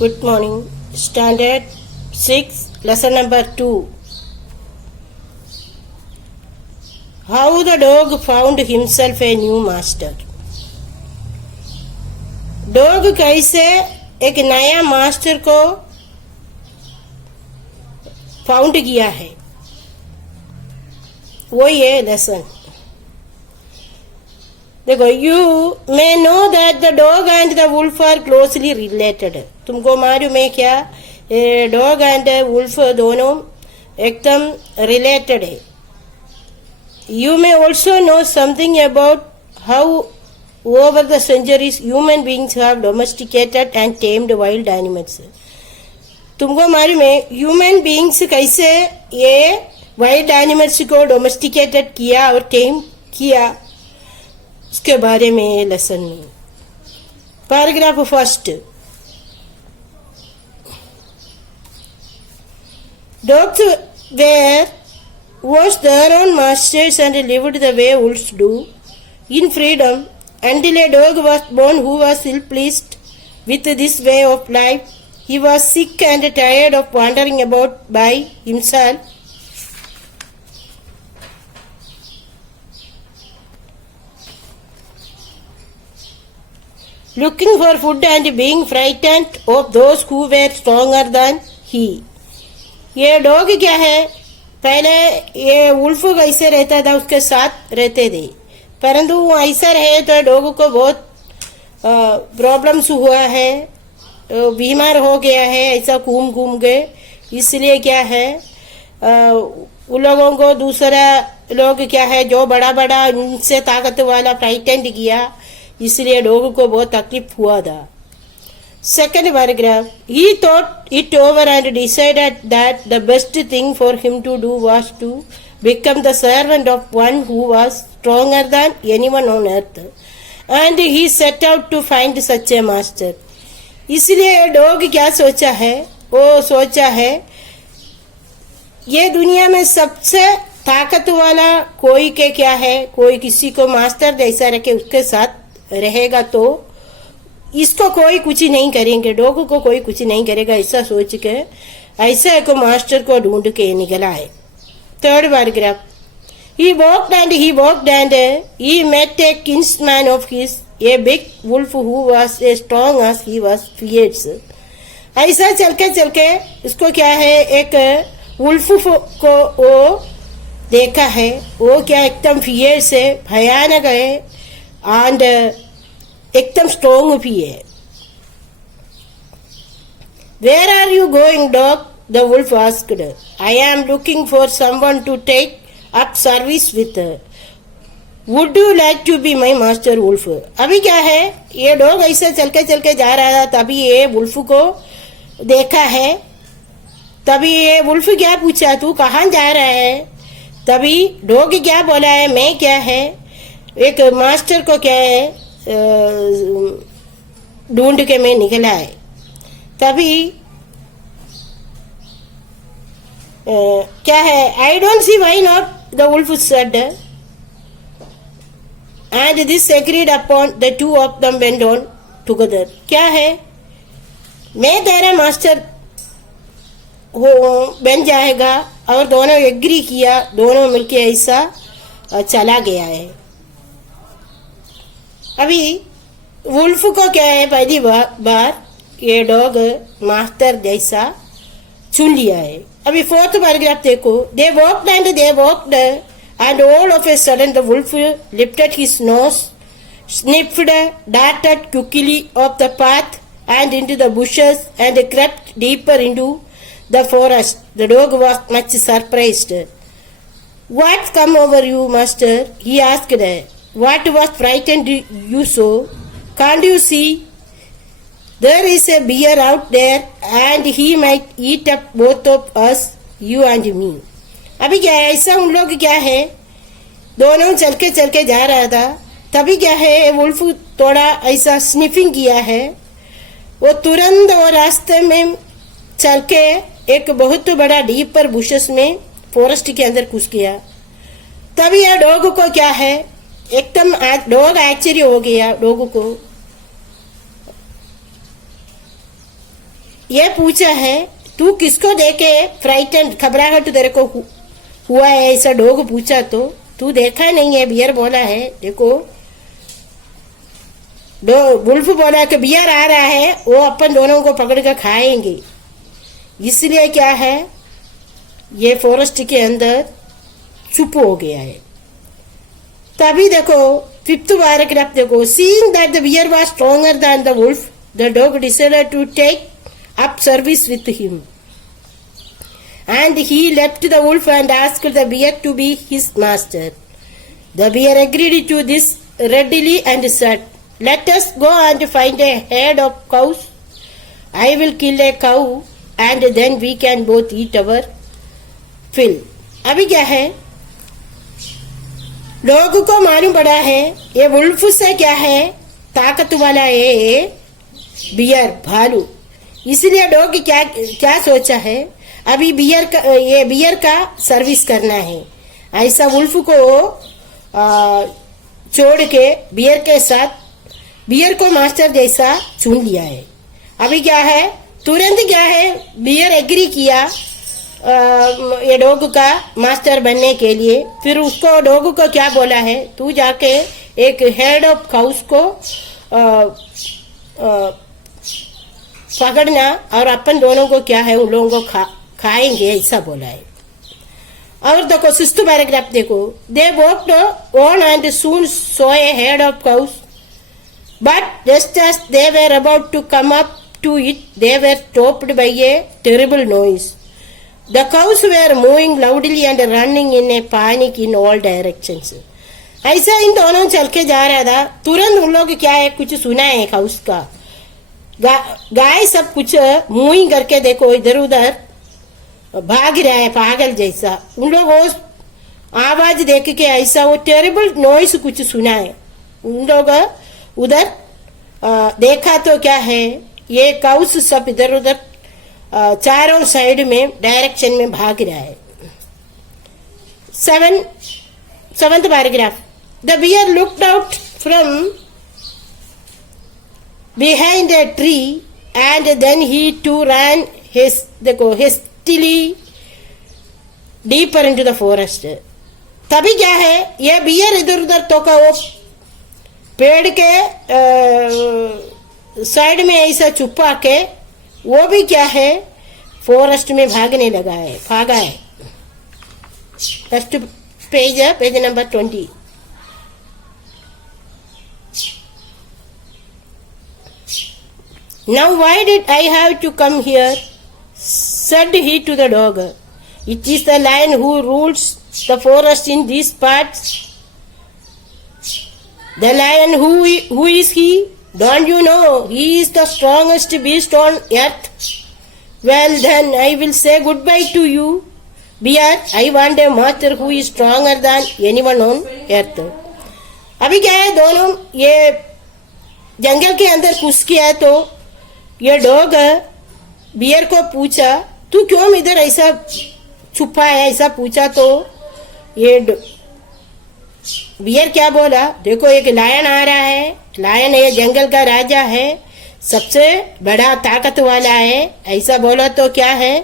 Good morning. Standard 6, lesson number 2. How the dog found himself a new master. Dog कैसे एक नया मास्टर को फाउंड किया है, वो ये लेसन. देखो, you may know that the dog and the wolf are closely related. तुमको मालूम है क्या, डॉग एंड वुल्फ दोनों एकदम रिलेटेड है. You may also know something about how over the centuries human beings have domesticated and tamed wild animals. तुमको मालूम है ह्यूमन बीइंग्स कैसे ये वाइल्ड एनिमल्स को डोमेस्टिकेटेड किया और टेम किया, उसके बारे में ये लेसन में. Paragraph first. Dogs was their own masters and lived the way wolves do, in freedom, until a dog was born who was ill-pleased with this way of life. He was sick and tired of wandering about by himself. Looking for food and being frightened of those who were stronger than he. ये डॉग क्या है, पहले ये वुल्फ कैसे रहता था उसके साथ रहते थे, परंतु वो ऐसा रहे तो डॉग को बहुत प्रॉब्लम्स हुआ है, बीमार हो गया है ऐसा घूम घूम के. इसलिए क्या है, उन लोगों को दूसरा लोग क्या है जो बड़ा बड़ा उनसे ताकत वाला फ्राइटेंड किया, इसलिए डॉग को बहुत तकलीफ हुआ था. Second paragraph. He thought it over and decided that the best thing for him to do was to become the servant of one who was stronger than anyone on earth, and he set out to find such a master. इसलिए डॉग क्या सोचा है, वो सोचा है ये दुनिया में सबसे ताकत वाला कोई के क्या है, कोई किसी को मास्टर जैसा रखे उसके साथ रहेगा तो इसको कोई कुछ नहीं करेंगे, डॉग को कोई कुछ नहीं करेगा, ऐसा सोच के ऐसा एक मास्टर को ढूंढ के निकला है. Third paragraph. He walked and he met a kinsman of his, a big wolf who was as strong as he was fierce. ऐसा चलके उसको क्या है, एक वुल्फ को वो देखा है, वो क्या एकदम फियर्स है, भयानक है एंड एकदम स्ट्रॉन्ग भी है. Where are you going, dog? The wolf asked. I am looking for someone to take up service with. Would you like to be my master, wolf? अभी क्या है, ये डॉग ऐसा चलके जा रहा था, तभी ये वुल्फ को देखा है. तभी ये वुल्फ क्या पूछा, तू कहाँ जा रहा है. तभी डॉग क्या बोला है, मैं क्या है एक मास्टर को क्या है ढूंढ के मैं निकला है. तभी क्या है, I don't see why not, the wolf said, and this agreed upon the two of them went on together. क्या है, मैं तेरा मास्टर हो बन जाएगा, और दोनों एग्री किया, दोनों मिलके ऐसा चला गया है. अभी वुल्फ को क्या है, पहली बार ये डॉग मास्टर जैसा चुन लिया है. अभी फोर्थ पैराग्राफ देखो. They walked and all of a sudden the wolf lifted his nose, sniffed, darted quickly off the path and into the bushes and crept deeper into the forest. The dog was much surprised. What's come over you, master? He asked. What was frightened you so? Can't you see? There is a bear out there and he might eat up both of us, you and me. अभी क्या है, ऐसा उन लोग क्या है, दोनों चलके जा रहा था. तभी क्या है, वुल्फ थोड़ा ऐसा स्निफिंग किया है, वो तुरंत वो रास्ते में चल के एक बहुत बड़ा डीपर बुशेस में फॉरेस्ट के अंदर घुस गया. तभी यह डॉग को क्या है, एकदम डॉग आश्चर्य हो गया. डॉग को ये पूछा है तू किसको देखे फ्राइटेंड घबराहट तेरे को हुआ है ऐसा डॉग पूछा तो तू देखा नहीं है बियर बोला है देखो वुल्फ बोला कि बियर आ रहा है वो अपन दोनों को पकड़ कर खाएंगे इसलिए क्या है ये फॉरेस्ट के अंदर चुप हो गया है। तभी देखो फिफ्थ पैराग्राफ देखो seeing that the bear was stronger than the wolf the dog decided to take up service with him and he left the wolf and asked the bear to be his master. The bear agreed to this readily and said, "Let us go and find a herd of cows. I will kill a cow and then we can both eat our fill." अभी क्या है लोगों को मालूम पड़ा है ये वुल्फ से क्या है ताकत वाला है बियर भालू इसलिए डॉग क्या सोचा है अभी बियर का सर्विस करना है ऐसा वुल्फ को छोड़ के बियर के साथ बियर को मास्टर जैसा चुन लिया है। अभी क्या है तुरंत क्या है बियर एग्री किया ये डॉग का मास्टर बनने के लिए फिर उसको डॉग को क्या बोला है तू जाके एक हेड ऑफ काउस को पकड़ना और अपन दोनों को क्या है उन लोगों को खाएंगे ऐसा बोला है। और देखो सिक्स्थ पैराग्राफ देखो they walked on and soon saw a herd of cows but just as they were about to come up to it they were stopped by a terrible noise the cows were moving loudly and running in a panic in all directions. ऐसा इन दोनों चल के जा रहा था तुरंत उन लोग क्या है कुछ सुना है काउस का गाय सब कुछ मूविंग करके देखो इधर उधर भाग रहा है पागल जैसा उन लोग वो आवाज देख के ऐसा वो टेरिबल नॉइस कुछ सुना है उन लोग उधर देखा तो क्या है ये काउस सब इधर उधर चारों साइड में डायरेक्शन में भाग रहा है। Seventh paragraph the bear looked out from behind a tree and then he too ran hastily deeper into the forest. तभी क्या है ये बियर इधर उधर तो का वो पेड़ के साइड में ऐसा छुपा के वो भी क्या है फॉरेस्ट में भागने लगा है भागा है। फर्स्ट पेज है page number 20। Now why did I have to come here? Said he to the dog. It is the lion who rules the forest in these parts. The lion who is he? Don't you know? He is the strongest beast on earth. Well then I will say goodbye to you. Bear, I want a master who is stronger than anyone on earth. अभी क्या है दोनों ये जंगल के अंदर घुस गया है तो ये डॉग बियर को पूछा तू क्यों इधर ऐसा छुपा है ऐसा पूछा तो ये बियर क्या बोला देखो एक लायन आ रहा है लायन ये जंगल का राजा है सबसे बड़ा ताकत वाला है ऐसा बोला तो क्या है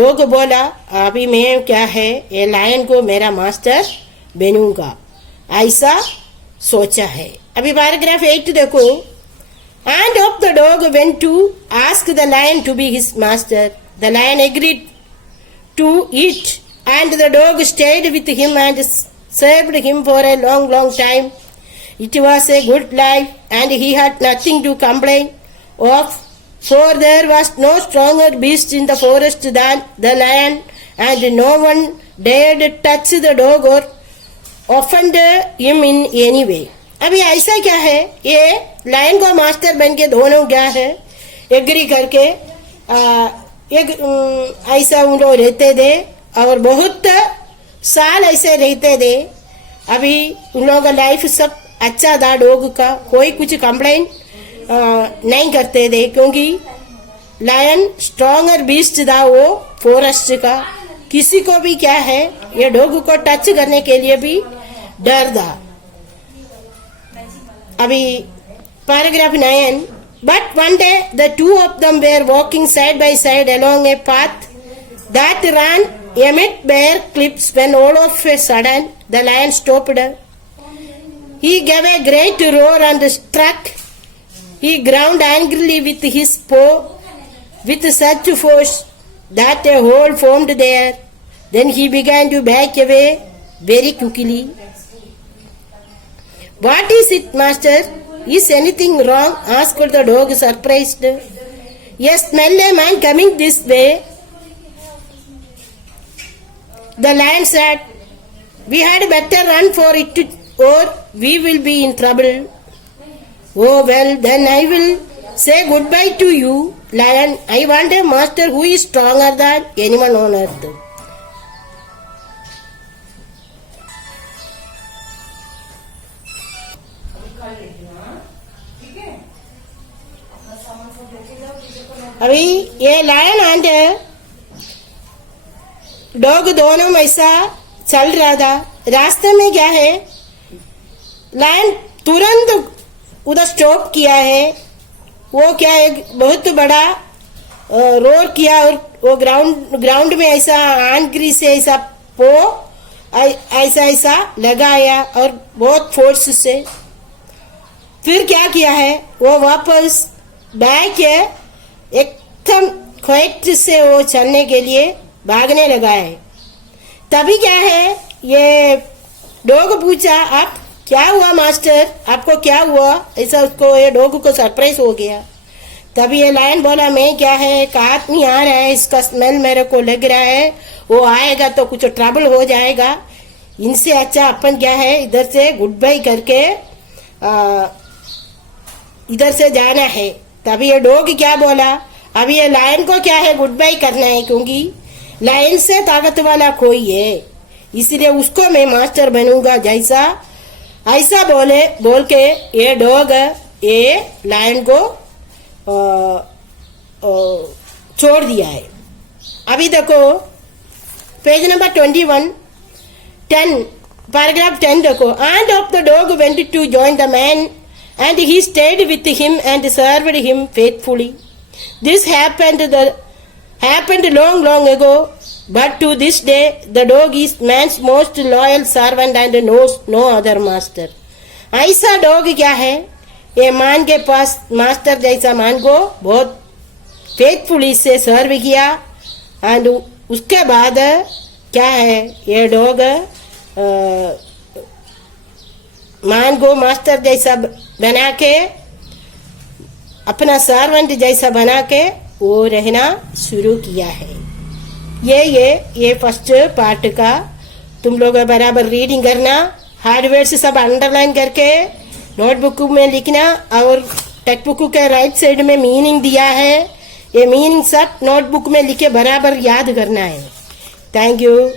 डॉग बोला अभी मैं क्या है ये लायन को मेरा मास्टर बनूंगा ऐसा सोचा है। अभी पैराग्राफ 8 देखो And up the dog went to ask the lion to be his master. The lion agreed to it, and the dog stayed with him and served him for a long, long time. It was a good life, and he had nothing to complain of, for there was no stronger beast in the forest than the lion, and no one dared touch the dog or offend him in any way. अभी ऐसा क्या है ये लायन को मास्टर बन के दोनों क्या है एग्री करके एक ऐसा उन लोग रहते थे और बहुत साल ऐसे रहते थे। अभी उन लोगों का लाइफ सब अच्छा था डॉग का कोई कुछ कंप्लेन नहीं करते थे क्योंकि लायन स्ट्रॉन्गर बीस्ट था वो फॉरेस्ट का किसी को भी क्या है ये डॉग को टच करने के लिए भी डर था। अभी पैराग्राफ 9 But one day the two of them were walking side by side along a path that ran amid bare cliffs when all of a sudden the lion stopped. He gave a great roar and struck. He ground angrily with his paw with such force that a hole formed there. Then he began to back away very quickly. What is it, master? Is anything wrong? Asked the dog, surprised. Yes, smell a man coming this way. The lion said, we had better run for it or we will be in trouble. Oh well, then I will say goodbye to you, lion. I want a master who is stronger than anyone on earth. अभी ये lion and dog दोनों में ऐसा चल रहा था. रास्ते में क्या है, लायन तुरंत उधर स्टॉप किया है. वो क्या एक बहुत बड़ा रोर किया और वो ग्राउंड में ऐसा आंगरी से ऐसा पो ऐसा ऐसा लगाया और बहुत फोर्स से. फिर क्या किया है, वो वापस बैक एकदम क्वाइट से वो चलने के लिए भागने लगा है. तभी क्या है, ये डॉग पूछा, आप क्या हुआ मास्टर, आपको क्या हुआ? ऐसा उसको ये डॉग को सरप्राइज हो गया. तभी ये लायन बोला, मैं क्या है, एक आदमी आ रहा है, इसका स्मेल मेरे को लग रहा है, वो आएगा तो कुछ ट्रबल हो जाएगा. इनसे अच्छा अपन क्या है, इधर से गुड बाय करके इधर से जाना है. तभी ये डॉग क्या बोला, अभी ये लायन को क्या है, गुड बाय करना है, क्योंकि लायन से ताकत वाला कोई है, इसलिए उसको मैं मास्टर बनूंगा जैसा. ऐसा बोल के ये डॉग ये लायन को छोड़ दिया है. अभी देखो पेज नंबर 21 10 पैराग्राफ 10 देखो. And off the dog went to join the man and he stayed with him and served him faithfully. This happened long ago, but to this day the dog is man's most loyal servant and knows no other master. ऐसा डॉग क्या है, ये मान के पास मास्टर जैसा मान को बहुत फेथफुली से सर्व किया. एंड उसके बाद क्या है, ये डॉग मान को मास्टर जैसा बना के, अपना सर्वेंट जैसा बना के वो रहना शुरू किया है. ये फर्स्ट पार्ट का तुम लोग बराबर रीडिंग करना, हार्डवेयर से सब अंडरलाइन करके नोटबुक में लिखना, और टेक्स्ट बुक के राइट साइड में मीनिंग दिया है, ये मीनिंग सब नोटबुक में लिखे बराबर याद करना है. Thank you.